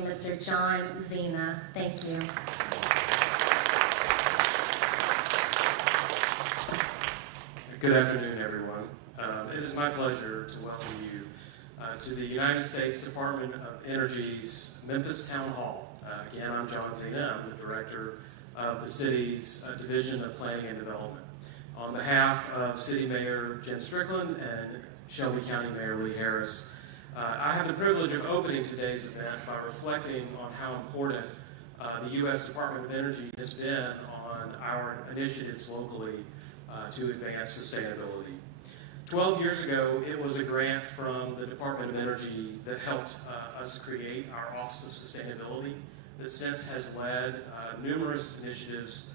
Mr. John Zena. Thank you. Good afternoon, everyone. It is my pleasure to welcome you to the United States Department of Energy's Memphis Town Hall. Again, I'm John Zena. I'm the director of the city's Division of Planning and Development. On behalf of City Mayor Jen Strickland and Shelby County Mayor Lee Harris, I have the privilege of opening today's event by reflecting on how important the U.S. Department of Energy has been on our initiatives locally to advance sustainability. 12 years ago, it was a grant from the Department of Energy that helped us create our Office of Sustainability that since has led numerous initiatives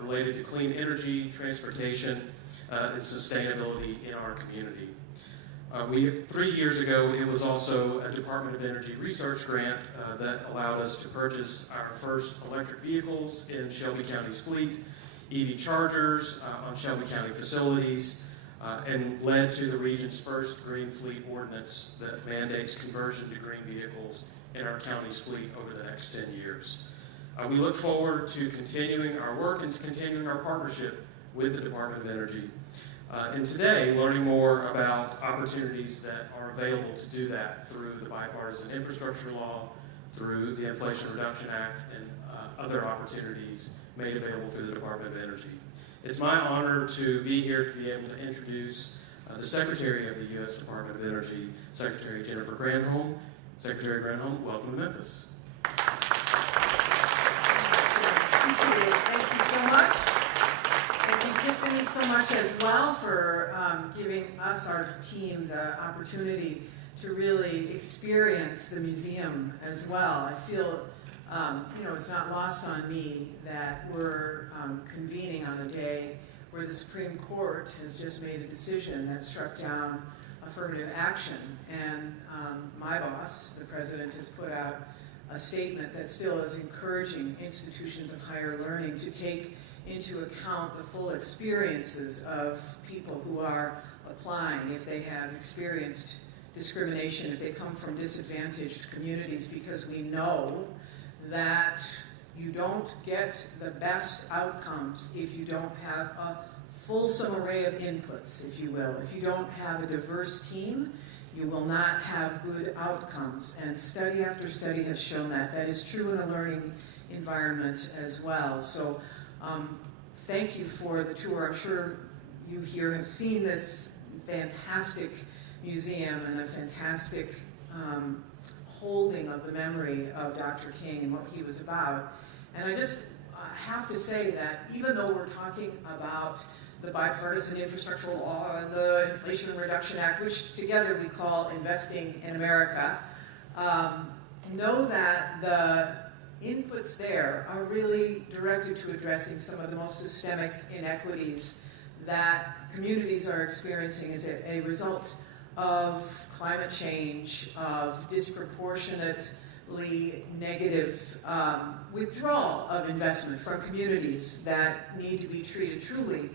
related to clean energy, transportation, and sustainability in our community. 3 years ago, it was also a Department of Energy research grant that allowed us to purchase our first electric vehicles in Shelby County's fleet, EV chargers on Shelby County facilities, and led to the region's first green fleet ordinance that mandates conversion to green vehicles in our county's fleet over the next 10 years. We look forward to continuing our work and to continuing our partnership with the Department of Energy. And today, learning more about opportunities that are available to do that through the Bipartisan Infrastructure Law, through the Inflation Reduction Act, and other opportunities made available through the Department of Energy. It's my honor to be here to be able to introduce the Secretary of the U.S. Department of Energy, Secretary Jennifer Granholm. Secretary Granholm, welcome to Memphis. Appreciate it. Thank you so much. Thank you, Tiffany, so much as well for giving us, our team, the opportunity to really experience the museum as well. I feel, it's not lost on me that we're convening on a day where the Supreme Court has just made a decision that struck down affirmative action. And my boss, the president, has put out a statement that still is encouraging institutions of higher learning to take into account the full experiences of people who are applying if they have experienced discrimination, if they come from disadvantaged communities, because we know that you don't get the best outcomes if you don't have a fulsome array of inputs, if you will. If you don't have a diverse team, you will not have good outcomes. And study after study has shown that. That is true in a learning environment as well. So thank you for the tour. I'm sure you here have seen this fantastic museum and a fantastic holding of the memory of Dr. King and what he was about. And I just have to say that even though we're talking about the Bipartisan Infrastructure Law and the Inflation Reduction Act, which together we call Investing in America, know that the inputs there are really directed to addressing some of the most systemic inequities that communities are experiencing as a result of climate change, of disproportionately negative withdrawal of investment from communities that need to be treated truly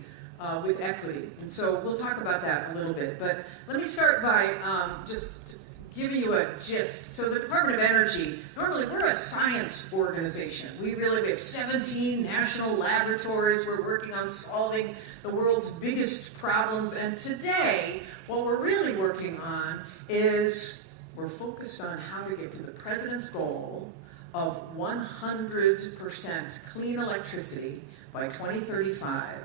with equity. And so we'll talk about that a little bit. But let me start by just giving you a gist. So the Department of Energy, normally we're a science organization. We have 17 national laboratories. We're working on solving the world's biggest problems. And today, what we're really working on is we're focused on how to get to the president's goal of 100% clean electricity by 2035,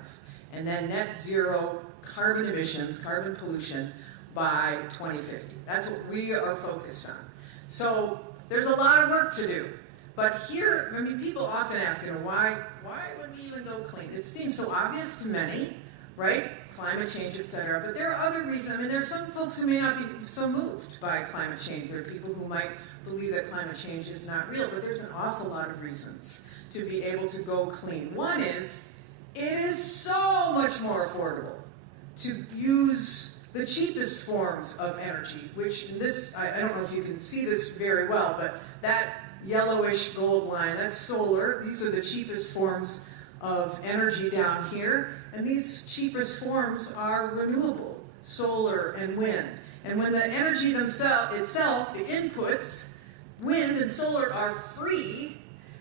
and then net zero carbon emissions, carbon pollution, by 2050. That's what we are focused on. So there's a lot of work to do. But here, people often ask, why would we even go clean? It seems so obvious to many, right? Climate change, et cetera. But there are other reasons. There are some folks who may not be so moved by climate change. There are people who might believe that climate change is not real, but there's an awful lot of reasons to be able to go clean. One is, it is so much more affordable to use the cheapest forms of energy, which in this, I don't know if you can see this very well, but that yellowish gold line, that's solar. These are the cheapest forms of energy down here. And these cheapest forms are renewable, solar and wind. And when the energy itself, the inputs, wind and solar are free,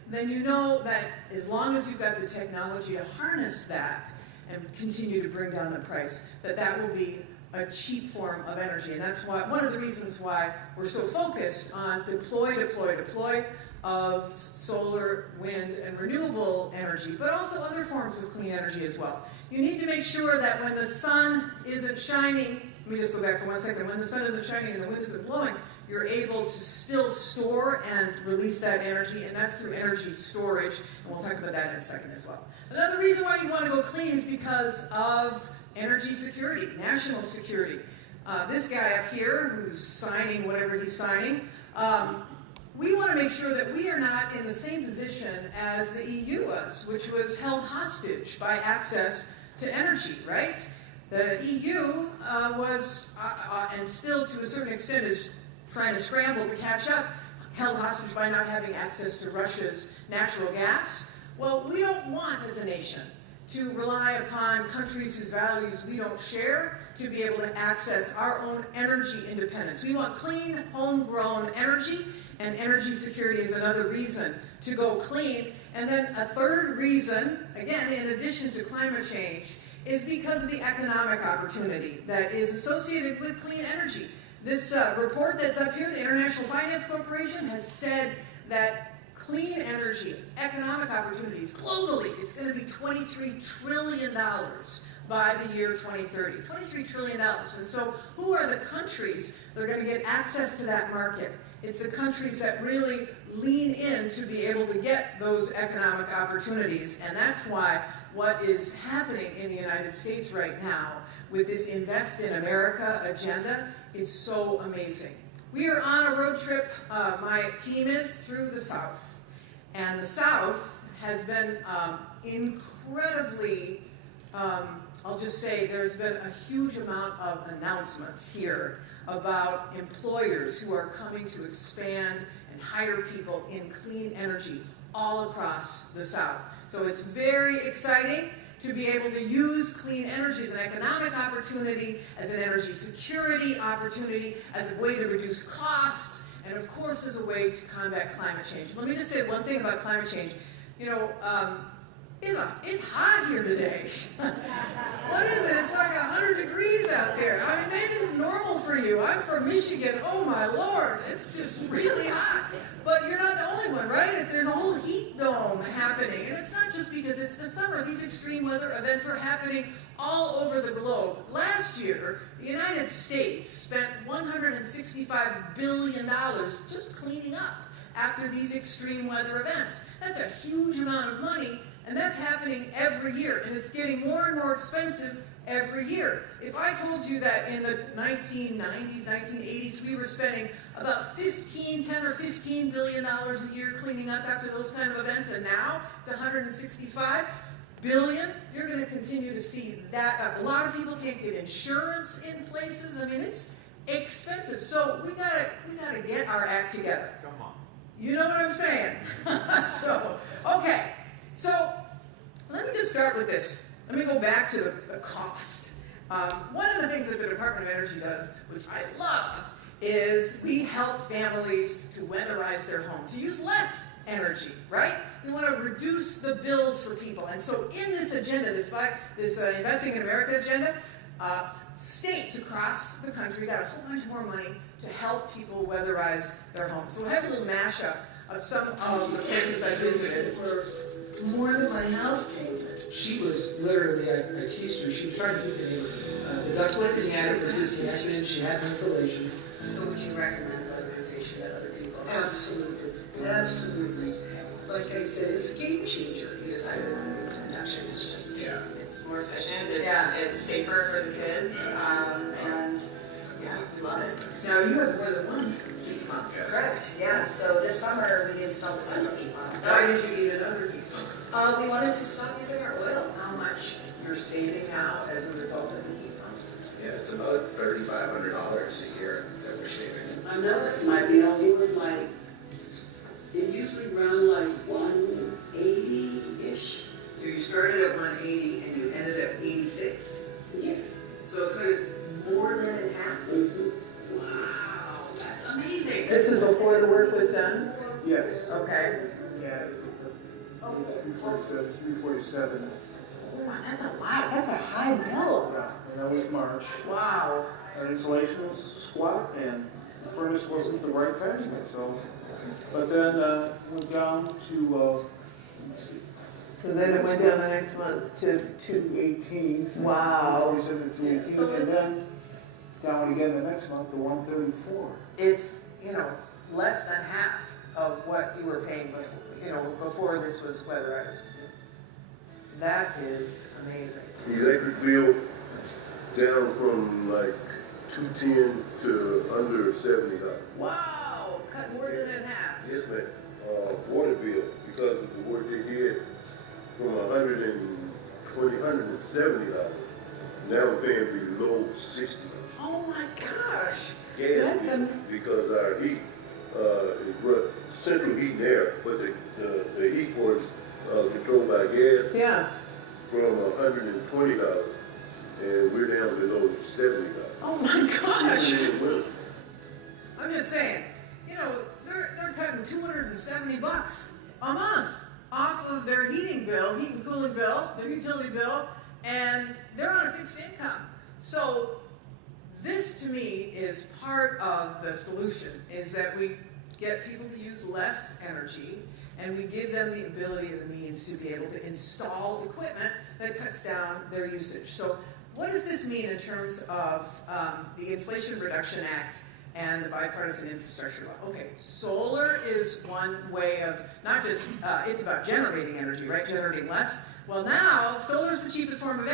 then you know that as long as you've got the technology to harness that and continue to bring down the price, that will be a cheap form of energy. And that's why one of the reasons why we're so focused on deploy of solar, wind, and renewable energy, but also other forms of clean energy as well. You need to make sure that when the sun isn't shining, let me just go back for 1 second, when the sun isn't shining and the wind isn't blowing, you're able to still store and release that energy, and that's through energy storage, and we'll talk about that in a second as well. Another reason why you want to go clean is because of energy security, national security. This guy up here who's signing whatever he's signing, we want to make sure that we are not in the same position as the EU was, which was held hostage by access to energy, right? The EU was, and still to a certain extent is trying to scramble to catch up, held hostage by not having access to Russia's natural gas. Well, we don't want, as a nation, to rely upon countries whose values we don't share to be able to access our own energy independence. We want clean, homegrown energy, and energy security is another reason to go clean. And then a third reason, again, in addition to climate change, is because of the economic opportunity that is associated with clean energy. This report that's up here, the International Finance Corporation, has said that clean energy, economic opportunities globally, it's going to be $23 trillion by the year 2030. $23 trillion. And so who are the countries that are going to get access to that market? It's the countries that really lean in to be able to get those economic opportunities. And that's why what is happening in the United States right now with this Invest in America agenda is so amazing. We are on a road trip, my team is, through the South. And the South has been incredibly, I'll just say there's been a huge amount of announcements here about employers who are coming to expand and hire people in clean energy all across the South. So it's very exciting to be able to use clean energy as an economic opportunity, as an energy security opportunity, as a way to reduce costs, and of course as a way to combat climate change. Let me just say one thing about climate change. You know, it's hot here today. What is it? It's like 100 degrees out there. I mean, maybe it's normal for you. I'm from Michigan. Oh my Lord, it's just really hot. But you're not the only one, right? There's a whole heat dome happening. And it's not just because it's the summer. These extreme weather events are happening all over the globe. Last year, the United States spent $165 billion just cleaning up after these extreme weather events. That's a huge amount of money. And that's happening every year, and it's getting more and more expensive every year. If I told you that in the 1990s, 1980s, we were spending about $10 or $15 billion a year cleaning up after those kind of events, and now it's $165 billion, you're going to continue to see that. A lot of people can't get insurance in places. I mean, it's expensive. So we gotta get our act together. Come on. You know what I'm saying? Okay. So let me just start with this. Let me go back to the cost. One of the things that the Department of Energy does, which I love, is we help families to weatherize their home, to use less energy, right? We want to reduce the bills for people. And so in this agenda, this Investing in America agenda, states across the country got a whole bunch more money to help people weatherize their homes. So we'll have a little mashup of some of the places I visited. More than my house payment. She was literally, I teased her, she was trying to keep the neighborhood. The ductwork in attic was disconnected, she had insulation. So would you recommend weatherization to other people? Absolutely, absolutely. Like I said, it's a game changer. Because I would induction, it's just, it's more efficient, Yeah. it's safer for the kids, and yeah, we love it. Now you have more than one heat pump. Correct, yeah, so this summer we installed the central heat pump. Why did you need another heat pump? We wanted to stop using our oil. How much you're saving now as a result of the heat pumps? Yeah, it's about $3,500 a year that we're saving. I noticed my bill, it was like, it usually run like 180-ish. So you started at 180 and you ended at 86? Yes. So it could have more than in half? Mm-hmm. Wow, that's amazing. This is before the work was done? Yes. Okay. Yeah. 347. Wow, that's a lot. That's a high bill. Yeah, and that was March. Wow. Our insulation was squat and the furnace wasn't the right measurement, so. But then went down to, let's see, So then it went down the next month to 218. Wow. 47 to 218, and then down again the next month to 134. It's, less than half of what you were paying before, before this was weatherized. That is amazing. The electric bill down from like 210 to under $70. Wow, cut more than in half. Yes, ma'am. Water bill, because of the work they did, from $170. Now we're paying below $60. Oh my gosh. Gas bill, because our heat is central heat and air, but the heat port controlled by gas. Yeah. From $120, and we're down below $70. Oh my gosh. Yeah. I'm just saying, they're cutting $270 a month off of their heat and cooling bill, their utility bill, and they're on a fixed income. So this to me is part of the solution, is that we get people to use less energy and we give them the ability and the means to be able to install equipment that cuts down their usage. So what does this mean in terms of the Inflation Reduction Act and the bipartisan infrastructure law? Okay, solar is one way of not just, it's about generating energy, right? Generating less. Well now, solar is the cheapest form of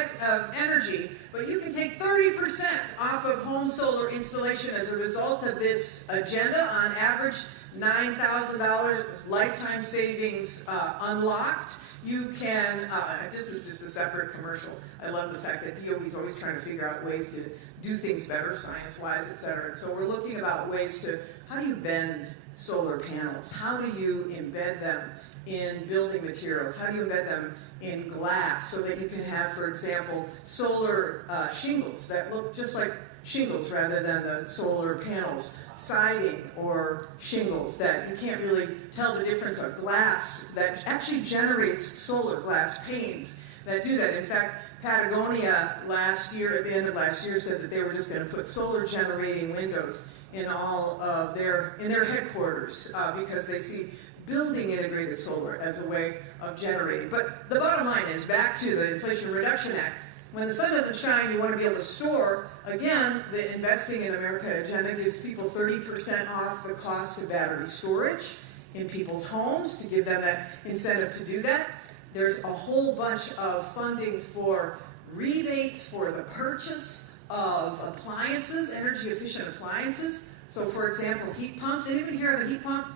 energy, but you can take 30% off of home solar installation as a result of this agenda. On average, $9,000 lifetime savings unlocked. You can, this is just a separate commercial. I love the fact that DOE is always trying to figure out ways to do things better, science-wise, et cetera. And so we're looking about ways to, how do you bend solar panels? How do you embed them in building materials? How do you embed them in glass so that you can have, for example, solar shingles that look just like shingles rather than the solar panels, siding or shingles that you can't really tell the difference of glass that actually generates solar glass panes that do that. In fact, Patagonia last year, at the end of last year, said that they were just going to put solar generating windows in all of their headquarters because they see building integrated solar as a way of generating. But the bottom line is, back to the Inflation Reduction Act, when the sun doesn't shine, you want to be able to store. Again, the Investing in America agenda gives people 30% off the cost of battery storage in people's homes to give them that incentive to do that. There's a whole bunch of funding for rebates for the purchase of appliances, energy efficient appliances. So for example, heat pumps. Anybody here have a heat pump?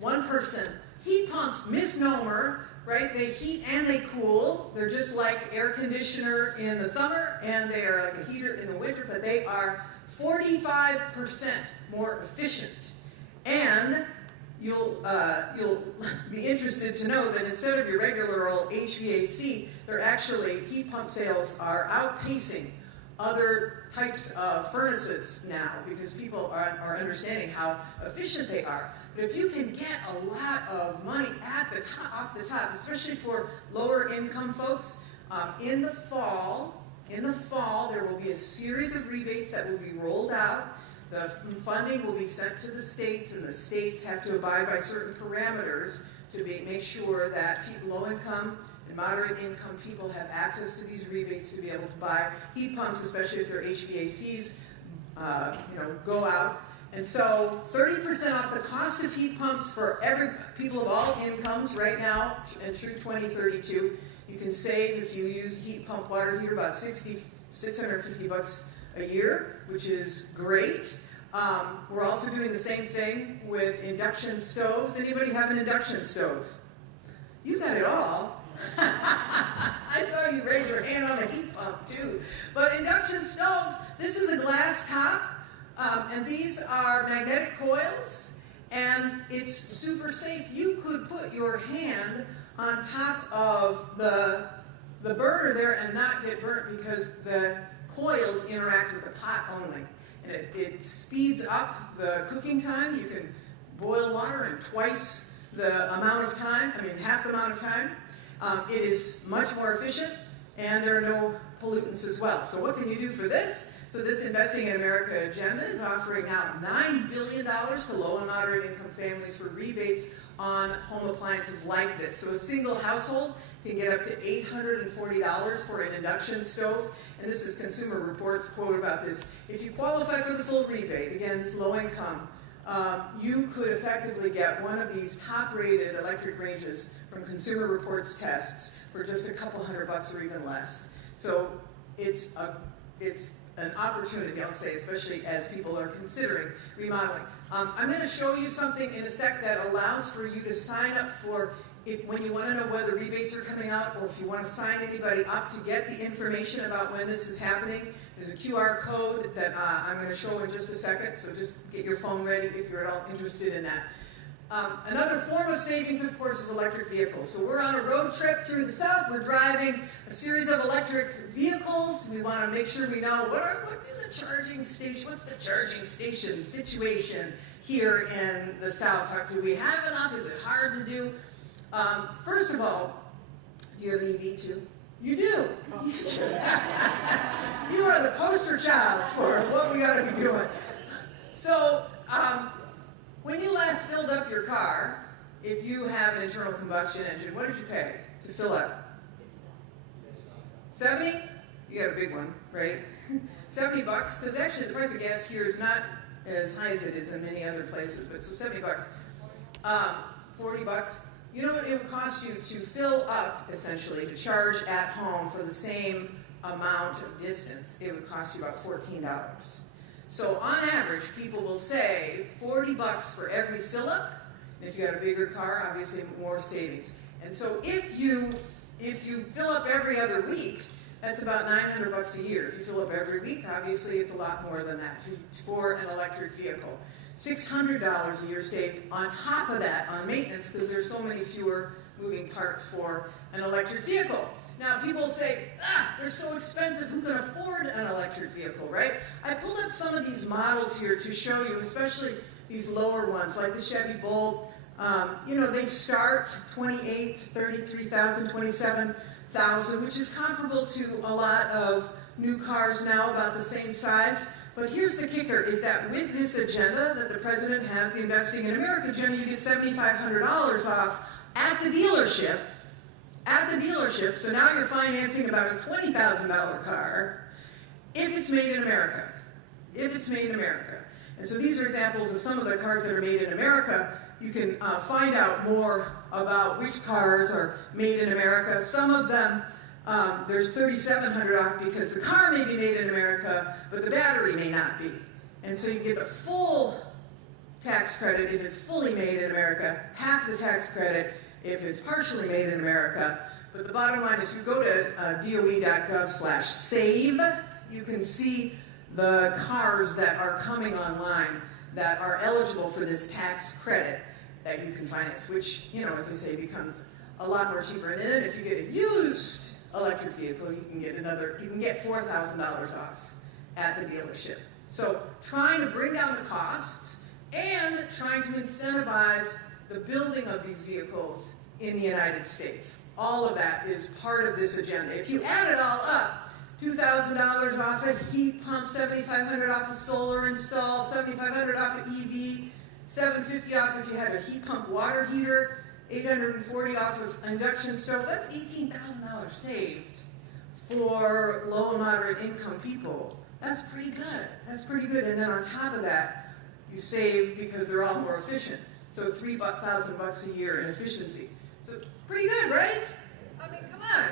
One person. Heat pumps, misnomer, right? They heat and they cool. They're just like air conditioner in the summer, and they are like a heater in the winter, but they are 45% more efficient. And you'll be interested to know that instead of your regular old HVAC, they're actually, heat pump sales are outpacing other types of furnaces now because people are understanding how efficient they are. But if you can get a lot of money at the top, off the top, especially for lower income folks, in the fall there will be a series of rebates that will be rolled out. The funding will be sent to the states, and the states have to abide by certain parameters to make sure that people, low income and moderate income people, have access to these rebates to be able to buy heat pumps, especially if their HVACs go out. And so 30% off the cost of heat pumps for people of all incomes right now and through 2032. You can save, if you use heat pump water heater, about $650 a year, which is great. We're also doing the same thing with induction stoves. Anybody have an induction stove? You got it all. I saw you raise your hand on a heat pump too. But induction stoves, this is a glass top, and these are magnetic coils, and it's super safe. You could put your hand on top of the burner there and not get burnt because the coils interact with the pot only. and it speeds up the cooking time. You can boil water in twice the amount of time, half the amount of time. It is much more efficient, and there are no pollutants as well. So what can you do for this? So this Investing in America agenda is offering now $9 billion to low and moderate income families for rebates on home appliances like this. So a single household can get up to $840 for an induction stove. And this is Consumer Reports quote about this. If you qualify for the full rebate, again, it's low income, you could effectively get one of these top-rated electric ranges from Consumer Reports tests for just a couple $100 or even less. So it's an opportunity, I'll say, especially as people are considering remodeling. I'm going to show you something in a sec that allows for you to sign up for when you want to know whether rebates are coming out, or if you want to sign anybody up to get the information about when this is happening. There's a QR code that I'm going to show in just a second, so just get your phone ready if you're at all interested in that. Another form of savings, of course, is electric vehicles. So we're on a road trip through the South. We're driving a series of electric vehicles. We want to make sure we know what's the charging station situation here in the South. Do we have enough? Is it hard to do? First of all, do you have an EV too? You do. You are the poster child for what we ought to be doing. So, when you last filled up your car, if you have an internal combustion engine, what did you pay to fill up? 70? You got a big one, right? $70, because actually the price of gas here is not as high as it is in many other places, but so $70. $40. You know what it would cost you to fill up, essentially, to charge at home for the same amount of distance? It would cost you about $14. So on average, people will save $40 for every fill up. And if you got a bigger car, obviously more savings. And so if you fill up every other week, that's about $900 a year. If you fill up every week, obviously it's a lot more than that for an electric vehicle. $600 a year saved on top of that on maintenance, because there's so many fewer moving parts for an electric vehicle. Now, people say, they're so expensive, who can afford an electric vehicle, right? I pulled up some of these models here to show you, especially these lower ones, like the Chevy Bolt. They start $28,000, $33,000, $27,000, which is comparable to a lot of new cars now, about the same size. But here's the kicker, is that with this agenda that the president has, the Investing in America agenda, you get $7,500 off at the dealership. So now you're financing about a $20,000 car if it's made in America. And so these are examples of some of the cars that are made in America. You can find out more about which cars are made in America. Some of them, there's $3,700 off because the car may be made in America, but the battery may not be. And so you get the full tax credit if it's fully made in America, half the tax credit if it's partially made in America. But the bottom line is, you go to doe.gov/save, you can see the cars that are coming online that are eligible for this tax credit that you can finance, which, as I say, becomes a lot more cheaper. And then if you get a used electric vehicle, you can get $4,000 off at the dealership. So trying to bring down the costs and trying to incentivize the building of these vehicles in the United States. All of that is part of this agenda. If you add it all up, $2,000 off a heat pump, $7,500 off a solar install, $7,500 off an EV, $750 off if you had a heat pump water heater, $840 off of induction stove. That's $18,000 saved for low and moderate income people. That's pretty good. And then on top of that, you save because they're all more efficient. So $3,000 a year in efficiency. So pretty good, right? I mean, come on.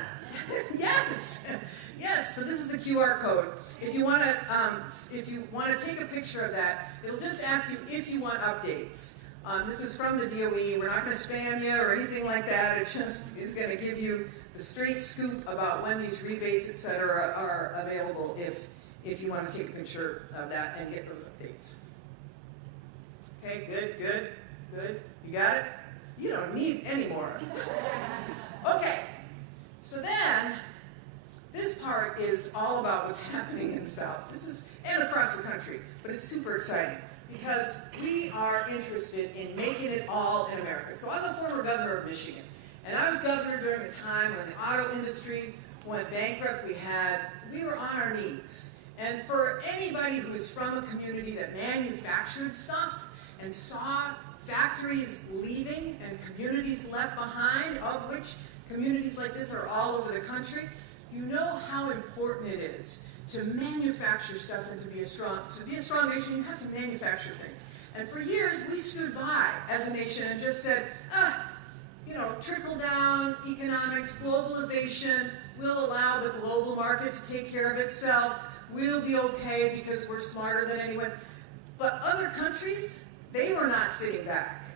Yes. So this is the QR code. If you want to take a picture of that, it'll just ask you if you want updates. This is from the DOE. We're not going to spam you or anything like that. It just is going to give you the straight scoop about when these rebates, etc., are available if you want to take a picture of that and get those updates. Okay, good. You got it? You don't need any more. Okay, so then, This part is all about what's happening in the South. This is, and across the country, but it's super exciting because we are interested in making it all in America. So I'm a former governor of Michigan, and I was governor during a time when the auto industry went bankrupt. We were on our knees. And for anybody who is from a community that manufactured stuff and saw factories leaving and communities left behind, of which communities like this are all over the country, you know how important it is to manufacture stuff and to be a strong nation. You have to manufacture things. And for years, we stood by as a nation and just said, trickle down economics, globalization, we'll allow the global market to take care of itself. We'll be okay because we're smarter than anyone. But other countries, they were not sitting back.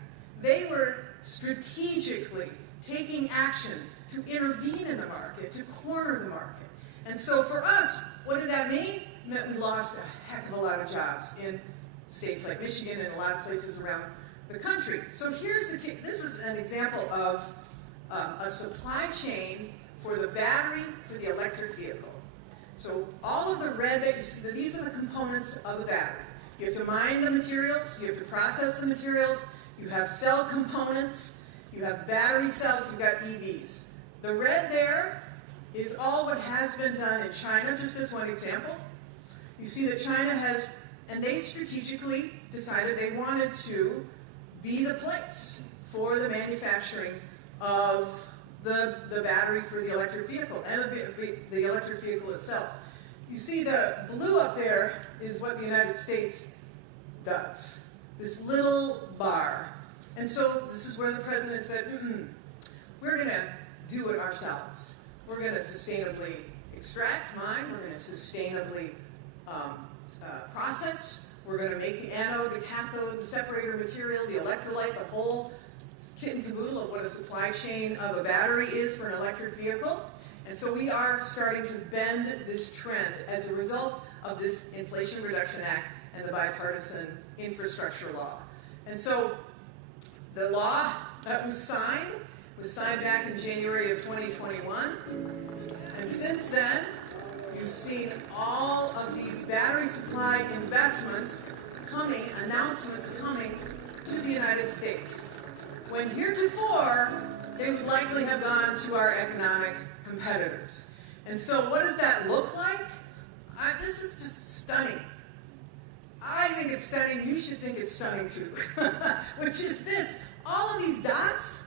They were strategically taking action to intervene in the market, to corner the market. And so for us, what did that mean? It meant we lost a heck of a lot of jobs in states like Michigan and a lot of places around the country. So this is an example of a supply chain for the battery for the electric vehicle. So all of the red that you see, these are the components of the battery. You have to mine the materials, you have to process the materials, you have cell components, you have battery cells, you've got EVs. The red there is all what has been done in China, just as one example. You see that China has, and they strategically decided they wanted to be the place for the manufacturing of the battery for the electric vehicle and the electric vehicle itself. You see the blue up there is what the United States does, this little bar. And so this is where the president said, we're going to do it ourselves. We're going to sustainably extract, mine, we're going to sustainably process, we're going to make the anode, the cathode, the separator material, the electrolyte, the whole kit and caboodle of what a supply chain of a battery is for an electric vehicle. And so we are starting to bend this trend as a result of this Inflation Reduction Act and the bipartisan infrastructure law. And so the law that was signed back in January of 2021. And since then, you've seen all of these battery supply investments coming, announcements coming to the United States. When heretofore, they would likely have gone to our economic competitors. And so what does that look like? This is just stunning. I think it's stunning. You should think it's stunning too. Which is this. All of these dots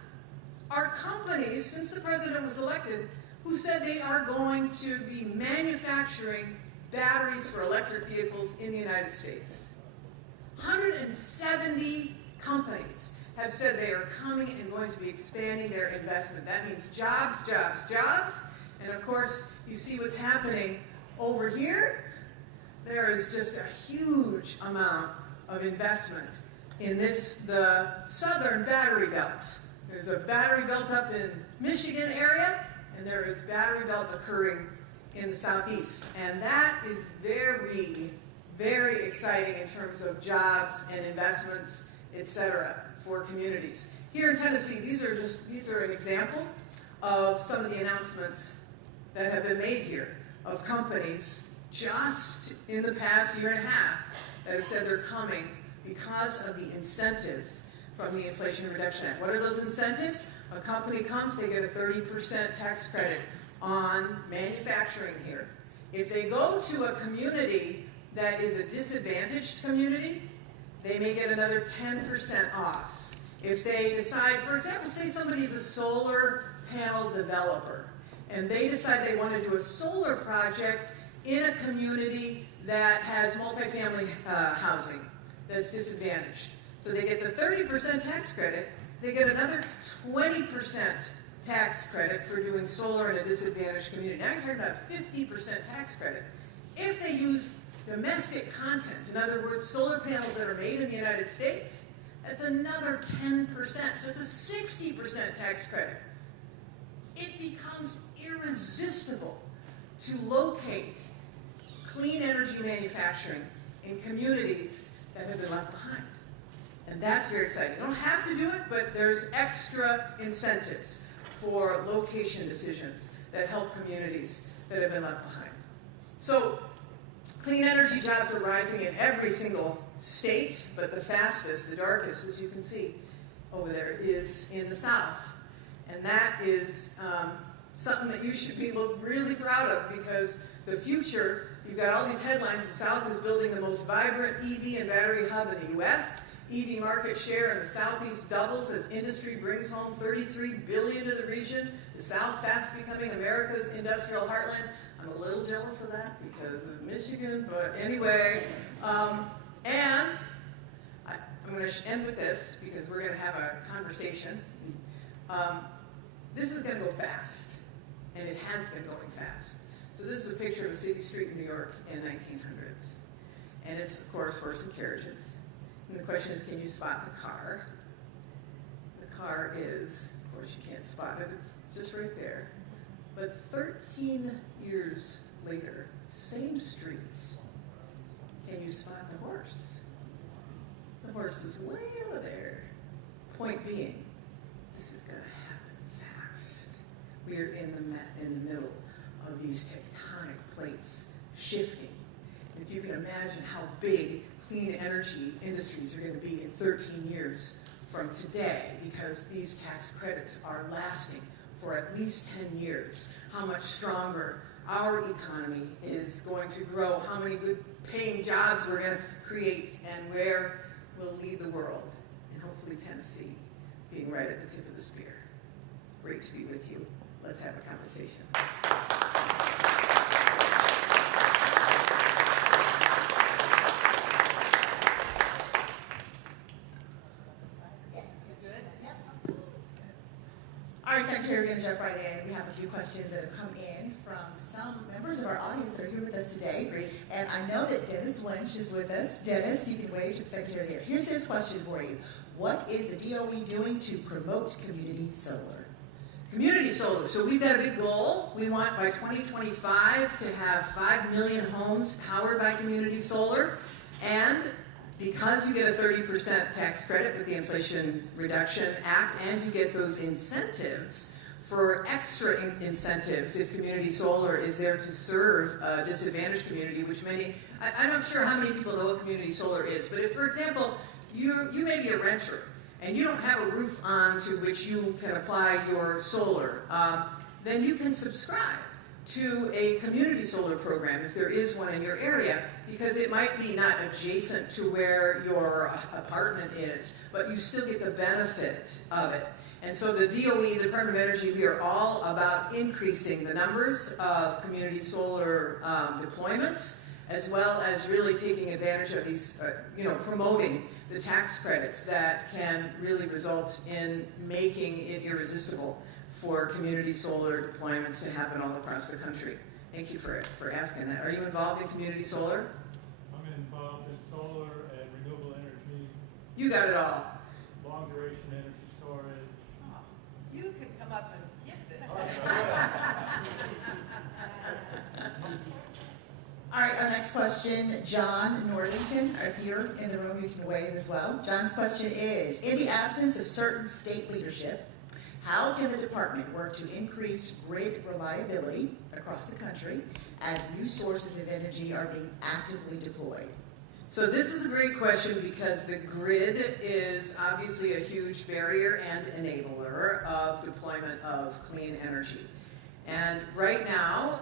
are companies, since the president was elected, who said they are going to be manufacturing batteries for electric vehicles in the United States. 170 companies have said they are coming and going to be expanding their investment. That means jobs, jobs, jobs. And of course, you see what's happening over here. There is just a huge amount of investment in the southern battery belt. There's a battery belt up in Michigan area, and there is battery belt occurring in the southeast. And that is very, very exciting in terms of jobs and investments, etc., for communities. Here in Tennessee, these are an example of some of the announcements that have been made here of companies just in the past year and a half that have said they're coming because of the incentives from the Inflation Reduction Act. What are those incentives? A company comes, they get a 30% tax credit on manufacturing here. If they go to a community that is a disadvantaged community, they may get another 10% off. If they decide, for example, say somebody's a solar panel developer, and they decide they want to do a solar project in a community that has multifamily housing that's disadvantaged. So they get the 30% tax credit, they get another 20% tax credit for doing solar in a disadvantaged community. Now you're talking about a 50% tax credit. If they use domestic content, in other words, solar panels that are made in the United States, that's another 10%. So it's a 60% tax credit. It becomes irresistible to locate clean energy manufacturing in communities that have been left behind. And that's very exciting. You don't have to do it, but there's extra incentives for location decisions that help communities that have been left behind. So clean energy jobs are rising in every single state, but the fastest, the darkest, as you can see over there, is in the South. And that is something that you should be really proud of, because the future, you've got all these headlines, the South is building the most vibrant EV and battery hub in the U.S. EV market share in the Southeast doubles as industry brings home $33 billion to the region. The South fast becoming America's industrial heartland. I'm a little jealous of that because of Michigan, but anyway. And I'm going to end with this because we're going to have a conversation. This is going to go fast, and it has been going fast. So this is a picture of a city street in New York in 1900. And it's, of course, horse and carriages. And the question is, can you spot the car? The car is, of course, you can't spot it. It's just right there. But 13 years later, same streets, can you spot the horse? The horse is way over there. Point being, this is going to happen fast. We are in the middle of these tectonic plates shifting. And if you can imagine how big clean energy industries are going to be in 13 years from today, because these tax credits are lasting for at least 10 years, how much stronger our economy is going to grow, how many good paying jobs we're going to create, and where we'll lead the world. And hopefully Tennessee being right at the tip of the spear. Great to be with you. Let's have a conversation. All right, Secretary, we're going to jump right in. We have a few questions that have come in from some members of our audience that are here with us today. Great. And I know that Dennis Lynch is with us. Dennis, you can wave to the Secretary there. Here's his question for you. What is the DOE doing to promote community solar? Community solar. So we've got a big goal. We want by 2025 to have 5 million homes powered by community solar. And because you get a 30% tax credit with the Inflation Reduction Act, and you get those incentives for extra incentives if community solar is there to serve a disadvantaged community, which I'm not sure how many people know what community solar is, but if, for example, you may be a renter and you don't have a roof on to which you can apply your solar, then you can subscribe to a community solar program if there is one in your area, because it might be not adjacent to where your apartment is, but you still get the benefit of it. And so the DOE, the Department of Energy, we are all about increasing the numbers of community solar deployments, as well as really taking advantage of these, promoting the tax credits that can really result in making it irresistible for community solar deployments to happen all across the country. Thank you for asking that. Are you involved in community solar? I'm involved in solar and renewable energy. You got it all. Long duration energy storage. Oh, you can come up and give this. All right, our next question, John Northington. If you're in the room, you can wave as well. John's question is, in the absence of certain state leadership, how can the department work to increase grid reliability across the country as new sources of energy are being actively deployed? So this is a great question, because the grid is obviously a huge barrier and enabler of deployment of clean energy. And right now,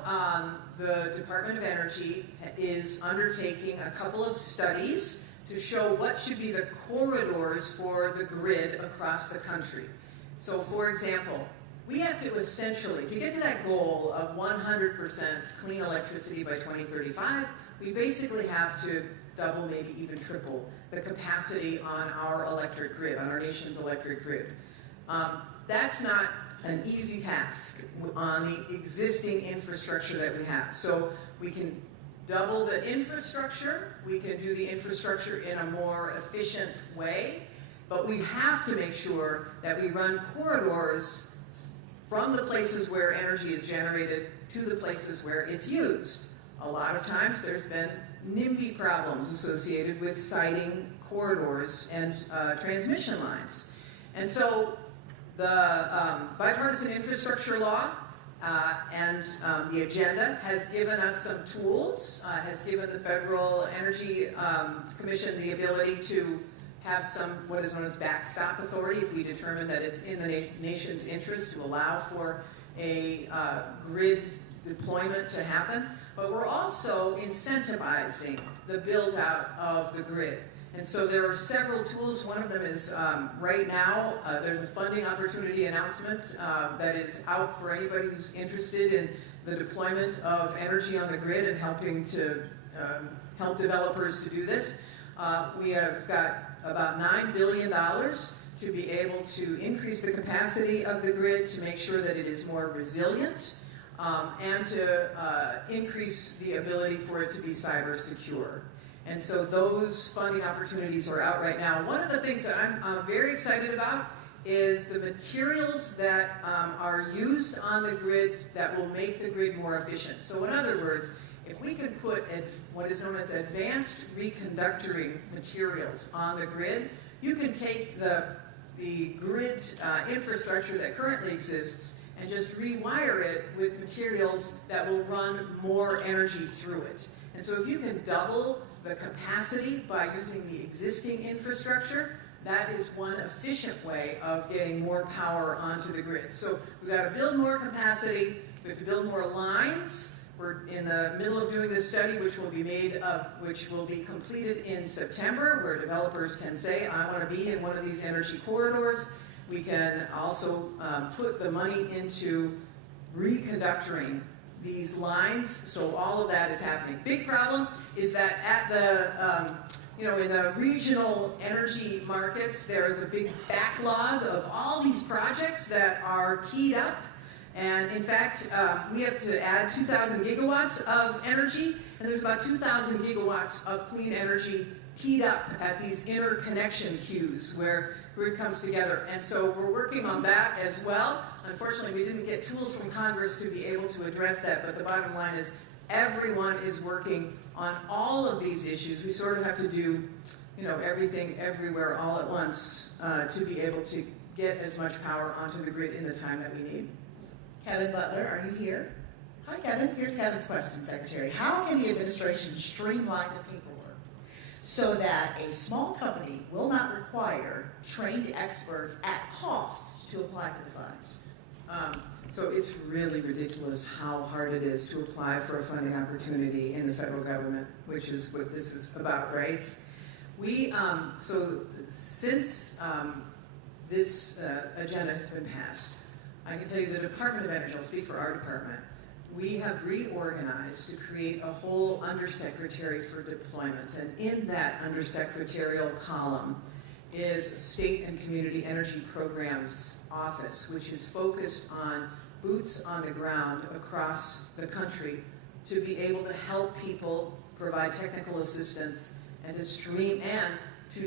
the Department of Energy is undertaking a couple of studies to show what should be the corridors for the grid across the country. So for example, we have to essentially, to get to that goal of 100% clean electricity by 2035, we basically have to double, maybe even triple, the capacity on our electric grid, on our nation's electric grid. That's not an easy task on the existing infrastructure that we have. So we can double the infrastructure, we can do the infrastructure in a more efficient way, but we have to make sure that we run corridors from the places where energy is generated to the places where it's used. A lot of times there's been NIMBY problems associated with siting corridors and transmission lines. And so the bipartisan infrastructure law The agenda has given us some tools, has given the Federal Energy Commission the ability to have some, what is known as backstop authority, if we determine that it's in the nation's interest to allow for a grid deployment to happen. But we're also incentivizing the build out of the grid. And so there are several tools. One of them is right now, there's a funding opportunity announcement that is out for anybody who's interested in the deployment of energy on the grid and helping to help developers to do this. We have got about $9 billion to be able to increase the capacity of the grid to make sure that it is more resilient and to increase the ability for it to be cyber secure. And so those funding opportunities are out right now. One of the things that I'm very excited about is the materials that are used on the grid that will make the grid more efficient. So in other words, if we can put what is known as advanced reconductoring materials on the grid, you can take the grid infrastructure that currently exists and just rewire it with materials that will run more energy through it. And so if you can double the capacity by using the existing infrastructure, that is one efficient way of getting more power onto the grid. So we've got to build more capacity, we have to build more lines. We're in the middle of doing this study, which will be completed in September, where developers can say, I want to be in one of these energy corridors. We can also put the money into reconductoring these lines, so all of that is happening. Big problem is that at the, in the regional energy markets, there is a big backlog of all these projects that are teed up. And in fact, we have to add 2,000 gigawatts of energy, and there's about 2,000 gigawatts of clean energy teed up at these interconnection queues where grid comes together. And so we're working on that as well. Unfortunately, we didn't get tools from Congress to be able to address that, but the bottom line is everyone is working on all of these issues. We sort of have to do, everything everywhere all at once to be able to get as much power onto the grid in the time that we need. Kevin Butler, are you here? Hi, Kevin. Here's Kevin's question, Secretary. How can the administration streamline the paperwork so that a small company will not require trained experts at cost to apply for the funds? So it's really ridiculous how hard it is to apply for a funding opportunity in the federal government, which is what this is about, right? So since this agenda has been passed, I can tell you the Department of Energy, I'll speak for our department, we have reorganized to create a whole undersecretary for deployment. And in that undersecretarial column is State and Community Energy Programs Office, which is focused on boots on the ground across the country to be able to help people provide technical assistance and to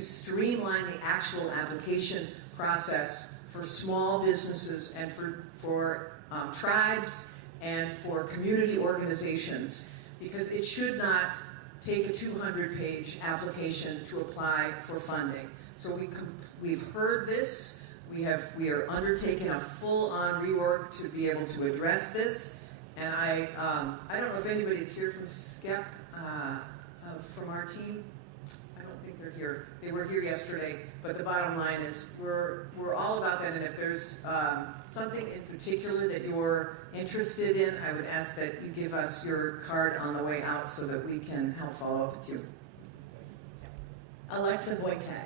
streamline the actual application process for small businesses and for tribes and for community organizations, because it should not take a 200-page application to apply for funding. So we've heard this. We are undertaking a full-on reorg to be able to address this. And I don't know if anybody's here from SCEP, from our team. I don't think they're here. They were here yesterday. But the bottom line is we're all about that. And if there's something in particular that you're interested in, I would ask that you give us your card on the way out so that we can help follow up with you. Alexa Wojtek,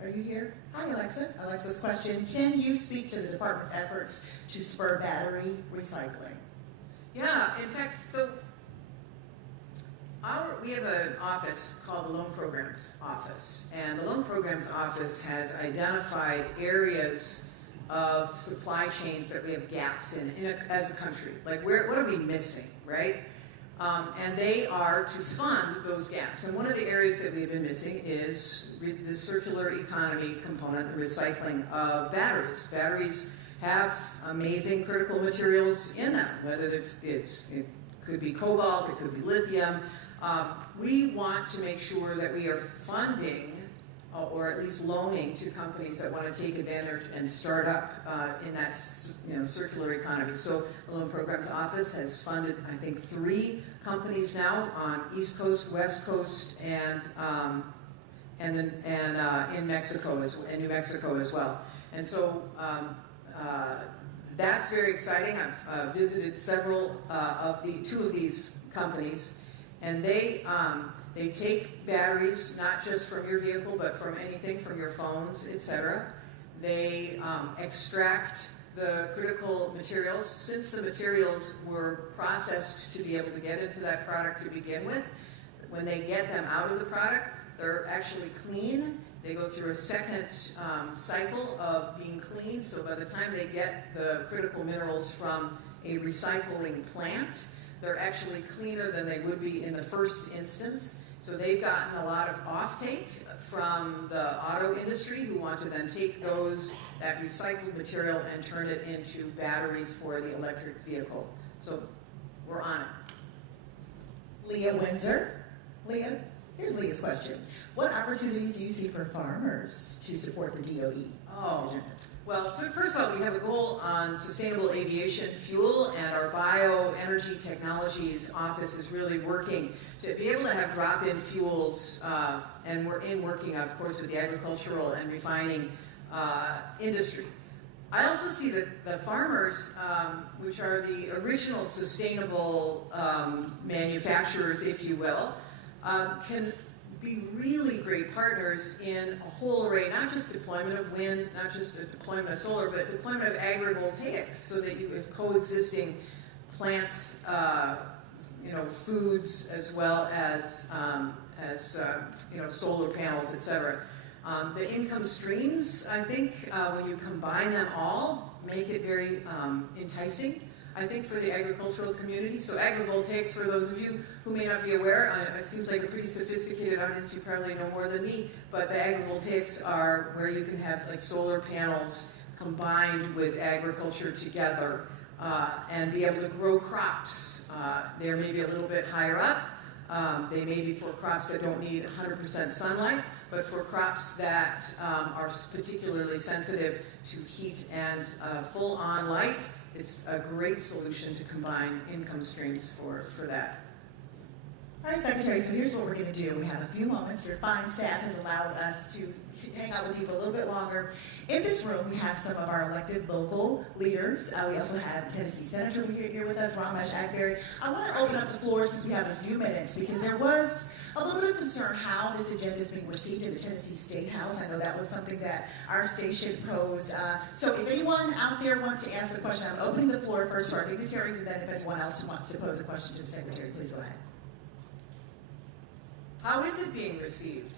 are you here? Hi, Alexa. Alexa's question, can you speak to the department's efforts to spur battery recycling? Yeah, in fact, so we have an office called the Loan Programs Office, and the Loan Programs Office has identified areas of supply chains that we have gaps in as a country. Like, what are we missing, right? And they are to fund those gaps. And one of the areas that we've been missing is the circular economy component, the recycling of batteries. Batteries have amazing critical materials in them, whether it could be cobalt, it could be lithium. We want to make sure that we are funding or at least loaning to companies that want to take advantage and start up in that circular economy. So the Loan Programs Office has funded, I think, 3 companies now on East Coast, West Coast, and in Mexico and New Mexico as well. And so that's very exciting. I've visited several two of these companies, and they take batteries not just from your vehicle, but from anything from your phones, etc. They extract the critical materials. Since the materials were processed to be able to get into that product to begin with, when they get them out of the product, they're actually clean. They go through a second cycle of being clean, so by the time they get the critical minerals from a recycling plant, they're actually cleaner than they would be in the first instance. So they've gotten a lot of offtake from the auto industry who want to then take that recycled material and turn it into batteries for the electric vehicle. So we're on it. Leah Windsor. Leah, here's Leah's question. What opportunities do you see for farmers to support the DOE? Well, so first of all, we have a goal on sustainable aviation fuel, and our bioenergy technologies office is really working to be able to have drop-in fuels, and we're working, of course, with the agricultural and refining industry. I also see that the farmers, which are the original sustainable manufacturers, if you will, can be really great partners in a whole array, not just deployment of wind, not just deployment of solar, but deployment of agrivoltaics, so that you have coexisting plants, foods, as well as solar panels, etc. The income streams, I think, when you combine them all, make it very enticing, I think, for the agricultural community. So agrivoltaics, for those of you who may not be aware, it seems like a pretty sophisticated audience, you probably know more than me, but the agrivoltaics are where you can have like solar panels combined with agriculture together and be able to grow crops. They're maybe a little bit higher up. They may be for crops that don't need 100% sunlight, but for crops that are particularly sensitive to heat and full-on light, it's a great solution to combine income streams for that. All right, Secretary, so here's what we're going to do. We have a few moments. Your fine staff has allowed us to hang out with you for a little bit longer. In this room, we have some of our elected local leaders. We also have Tennessee Senator here with us, Ramesh Agberry. I want to open up the floor since we have a few minutes, because there was a little bit of concern how this agenda is being received in the Tennessee State House. I know that was something that our station posed. So if anyone out there wants to ask a question, I'm opening the floor first to our dignitaries, and then if anyone else wants to pose a question to the Secretary, please go ahead. How is it being received?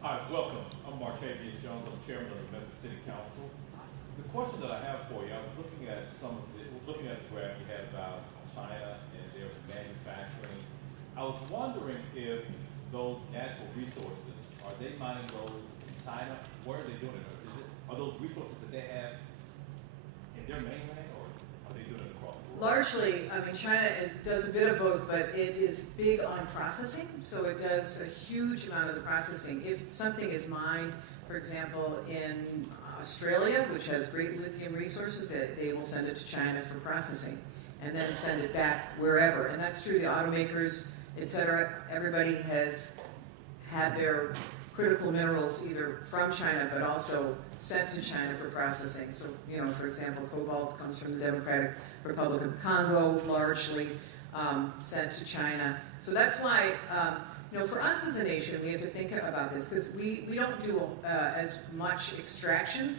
Hi, welcome. I'm Martavius Jones. I'm chairman of the Memphis City Council. The question that I have for you, I was looking at looking at the graph you had about China and their manufacturing. I was wondering if those natural resources, are they mining those in China? Where are they doing it? Are those resources that they have in their mainland, or are they doing it across the world? Largely, China does a bit of both, but it is big on processing, so it does a huge amount of the processing. If something is mined, for example, in Australia, which has great lithium resources, they will send it to China for processing and then send it back wherever. And that's true, the automakers, etc. Everybody has had their critical minerals either from China, but also sent to China for processing. So, for example, cobalt comes from the Democratic Republic of Congo, largely sent to China. So that's why, for us as a nation, we have to think about this, because we don't do as much extraction.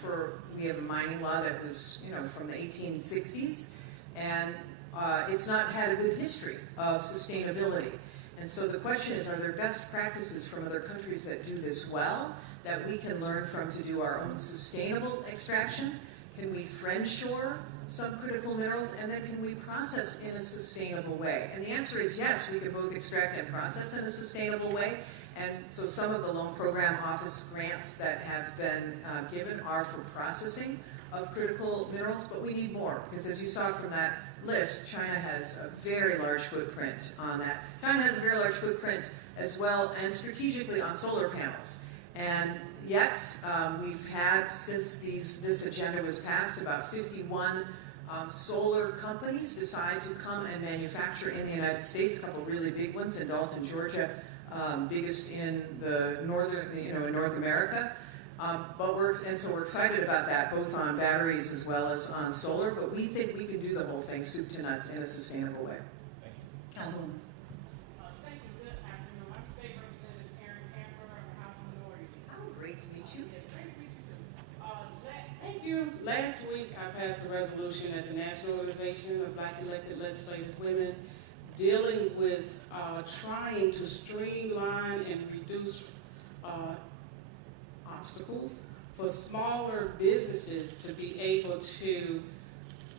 We have a mining law that was, from the 1860s, and it's not had a good history of sustainability. And so the question is, are there best practices from other countries that do this well that we can learn from to do our own sustainable extraction? Can we friendshore some critical minerals, and then can we process in a sustainable way? And the answer is yes, we can both extract and process in a sustainable way. And so some of the Loan Program Office grants that have been given are for processing of critical minerals, but we need more, because as you saw from that list, China has a very large footprint on that. China has a very large footprint as well, and strategically on solar panels. And yet, we've had, since this agenda was passed, about 51 solar companies decide to come and manufacture in the United States, a couple really big ones in Dalton, Georgia, biggest in the northern, in North America. So we're excited about that, both on batteries as well as on solar, but we think we can do the whole thing, soup to nuts, in a sustainable way. Councilwoman. Thank you. Good afternoon. I'm State Representative Karen Camper of the House Minority. Oh, great to meet you. Yes, great to meet you too. Thank you. Last week, I passed a resolution at the National Organization of Black Elected Legislative Women dealing with trying to streamline and reduce obstacles for smaller businesses to be able to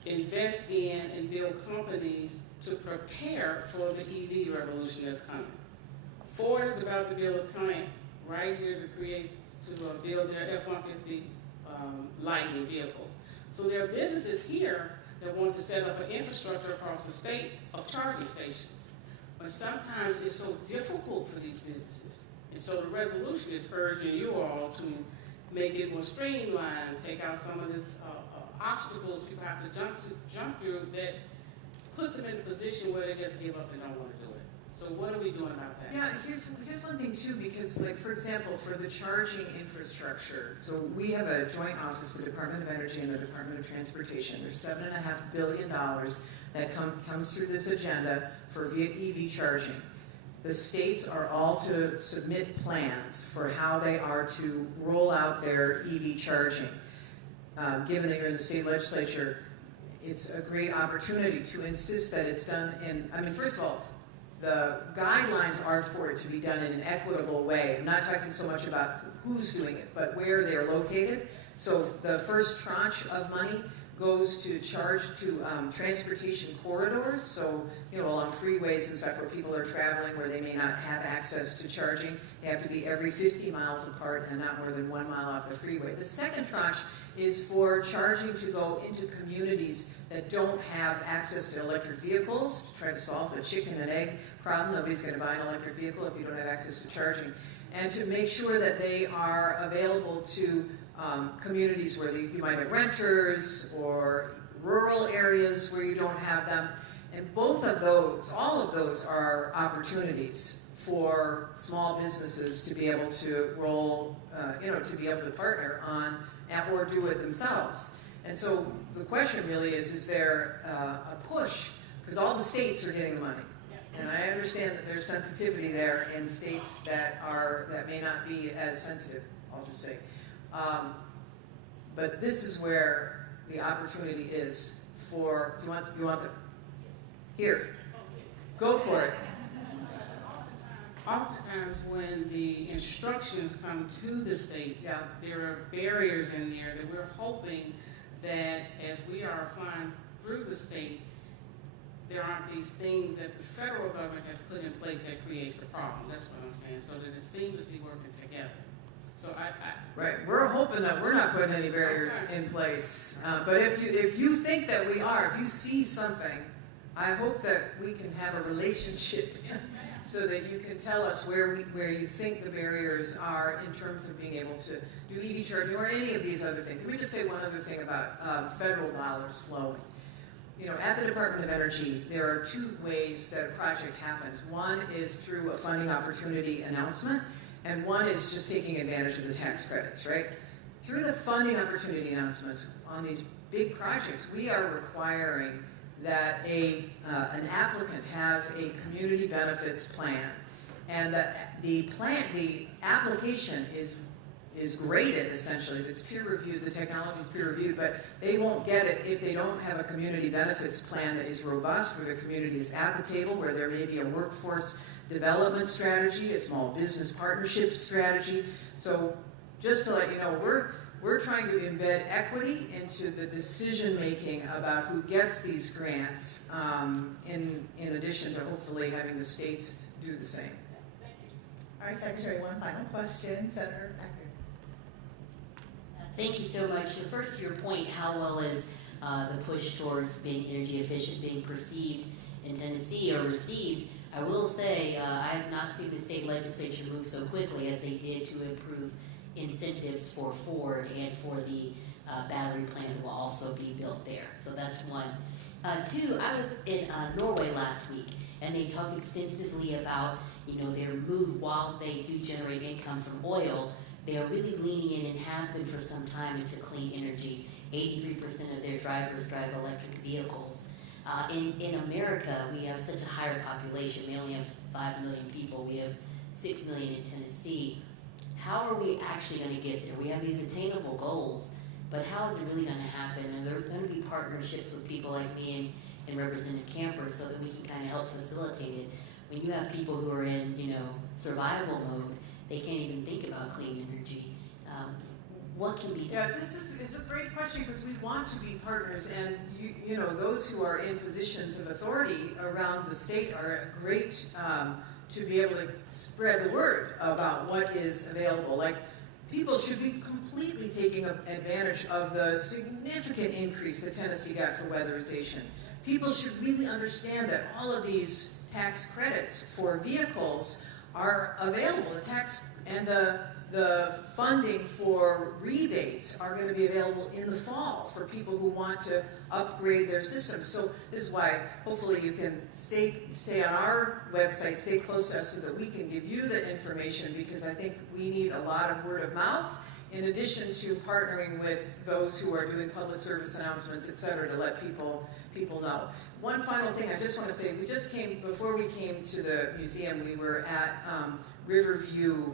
invest in and build companies to prepare for the EV revolution that's coming. Ford is about to build a plant right here to build their F-150 Lightning vehicle. So there are businesses here that want to set up an infrastructure across the state of charging stations. But sometimes it's so difficult for these businesses. And so the resolution is urging you all to make it more streamlined, take out some of these obstacles people have to jump through that put them in a position where they just give up and don't want to do it. So what are we doing about that? Yeah, here's one thing too, because like, for example, for the charging infrastructure, so we have a joint office, the Department of Energy and the Department of Transportation. There's $7.5 billion that comes through this agenda for EV charging. The states are all to submit plans for how they are to roll out their EV charging. Given that you're in the state legislature, it's a great opportunity to insist that it's done first of all, the guidelines are for it to be done in an equitable way. I'm not talking so much about who's doing it, but where they're located. So the first tranche of money goes to charge to transportation corridors, so along freeways and stuff where people are traveling where they may not have access to charging. They have to be every 50 miles apart and not more than 1 mile off the freeway. The second tranche is for charging to go into communities that don't have access to electric vehicles, to try to solve the chicken and egg problem. Nobody's going to buy an electric vehicle if you don't have access to charging. And to make sure that they are available to communities where you might have renters or rural areas where you don't have them. And both of those, all of those are opportunities for small businesses to be able to roll, to be able to partner on or do it themselves. And so the question really is there a push? Because all the states are getting the money. And I understand that there's sensitivity there in states that may not be as sensitive, I'll just say. But this is where the opportunity is for, do you want the, here, go for it. Oftentimes when the instructions come to the states, there are barriers in there that we're hoping that as we are applying through the state, there aren't these things that the federal government has put in place that creates the problem. That's what I'm saying, so that it's seamlessly working together. So Right, we're hoping that we're not putting any barriers in place. But if you think that we are, if you see something, I hope that we can have a relationship so that you can tell us where you think the barriers are in terms of being able to do EV charging or any of these other things. Let me just say one other thing about federal dollars flowing. At the Department of Energy, there are two ways that a project happens. One is through a funding opportunity announcement, and one is just taking advantage of the tax credits, right? Through the funding opportunity announcements on these big projects, we are requiring that an applicant have a community benefits plan, and that the application is graded essentially. It's peer reviewed. The technology is peer reviewed, but they won't get it if they don't have a community benefits plan that is robust, where the community is at the table, where there may be a workforce development strategy, a small business partnership strategy. So just to let you know, we're trying to embed equity into the decision making about who gets these grants, in addition to hopefully having the states do the same. All right, Secretary, one final question. Senator Packard. Thank you so much. So first, to your point, how well is the push towards being energy efficient being perceived in Tennessee or received? I will say, I have not seen the state legislature move so quickly as they did to improve incentives for Ford and for the battery plant that will also be built there. So that's one. Two, I was in Norway last week, and they talked extensively about, their move while they do generate income from oil. They are really leaning in and have been for some time into clean energy. 83% of their drivers drive electric vehicles. In America, we have such a higher population. We only have 5 million people. We have 6 million in Tennessee. How are we actually going to get there? We have these attainable goals, but how is it really going to happen? Are there going to be partnerships with people like me and Representative Camper so that we can kind of help facilitate it? When you have people who are in, survival mode, they can't even think about clean energy. What can be done? Yeah, this is a great question because we want to be partners, and those who are in positions of authority around the state are great to be able to spread the word about what is available. Like, people should be completely taking advantage of the significant increase that Tennessee got for weatherization. People should really understand that all of these tax credits for vehicles are available. The tax and the funding for rebates are going to be available in the fall for people who want to upgrade their systems. So this is why hopefully you can stay on our website, stay close to us so that we can give you the information, because I think we need a lot of word of mouth in addition to partnering with those who are doing public service announcements, et cetera, to let people know. One final thing I just want to say, before we came to the museum, we were at Riverview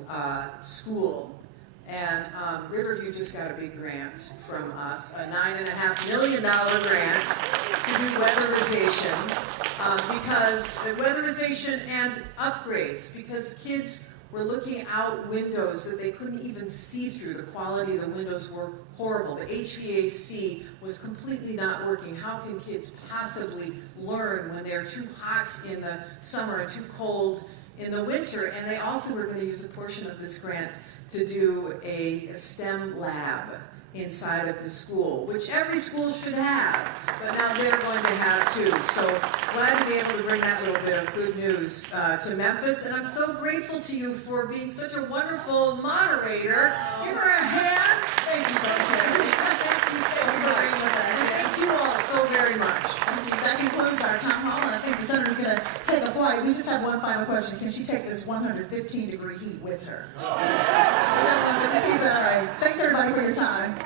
School, and Riverview just got a big grant from us, a $9.5 million grant to do weatherization, because weatherization and upgrades, because kids were looking out windows that they couldn't even see through. The quality of the windows were horrible. The HVAC was completely not working. How can kids possibly learn when they're too hot in the summer and too cold in the winter? And they also were going to use a portion of this grant to do a STEM lab inside of the school, which every school should have, but now they're going to have too. So glad to be able to bring that little bit of good news to Memphis, and I'm so grateful to you for being such a wonderful moderator. Give her a hand. Thank you so much. Thank you so much. And thank you all so very much. That concludes our town hall, and I think the senator's going to take a flight. We just have one final question. Can she take this 115-degree heat with her? All right. Thanks, everybody, for your time.